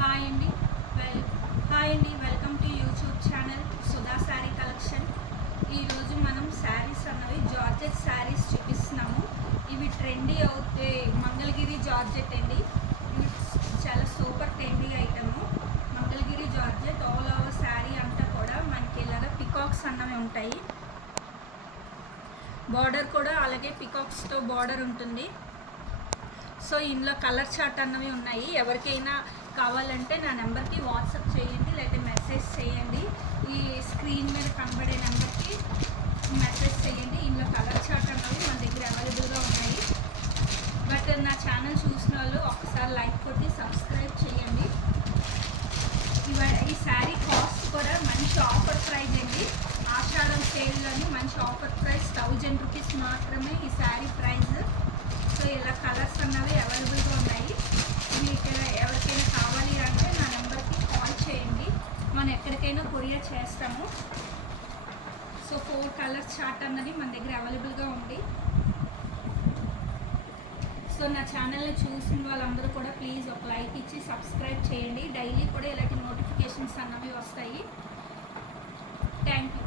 Hi అండి welcome to YouTube channel Sudha sari collection. ఈరోజు మనం శారీస్ అన్నవి జార్జెట్ శారీస్ చూపిస్తున్నాము. ఇవి ట్రెండీ అవుతే మంగళగిరి జార్జెట్ అండి. ఇవి చాలా super trendy item. Mangalagiri georgette all over sari అంతా కూడా మనకి ఇలాగా పికాక్స్ అన్నవి ఉంటాయి. బార్డర్ కూడా అలాగే పికాక్స్తో బార్డర్ ఉంటుంది. సో ఇందులో కలర్ చార్ట్ అన్నవి ఉన్నాయి. ఎవరికైనా కావాలంటే నా నెంబర్కి వాట్సాప్ చేయండి, లేకపోతే మెసేజ్ చేయండి. ఈ స్క్రీన్ మీద కనబడే నెంబర్కి మెసేజ్ చేయండి. ఇందులో కలర్ చార్ట్ అన్నవి మన దగ్గర అవైలబుల్గా ఉన్నాయి. బట్ నా ఛానల్ చూసిన వాళ్ళు ఒకసారి లైక్ కొట్టి సబ్స్క్రైబ్ చేయండి. ఈ శారీ కాస్ట్ కూడా మంచి ఆఫర్ ప్రైస్ అండి. ఆషాఢం సేల్లోని మంచి ఆఫర్ ప్రైస్ 1000 రూపీస్ మాత్రమే ఈ శారీ ప్రైస్. సో ఇలా కలర్స్ అన్నవి అవైలబుల్గా ఉన్నాయి. మీకు ఎవరికైనా కావాలి అంటే నా నెంబర్కి కాల్ చేయండి, మనం ఎక్కడికైనా కొరియర్ చేస్తాము. సో 4 కలర్స్ చార్ట్ అన్నది మన దగ్గర అవైలబుల్గా ఉంది. సో నా ఛానల్ని చూసిన వాళ్ళందరూ కూడా ప్లీజ్ ఒక లైక్ ఇచ్చి సబ్స్క్రైబ్ చేయండి. డైలీ కూడా ఇలాంటి నోటిఫికేషన్స్ అన్నవి వస్తాయి. Thank you.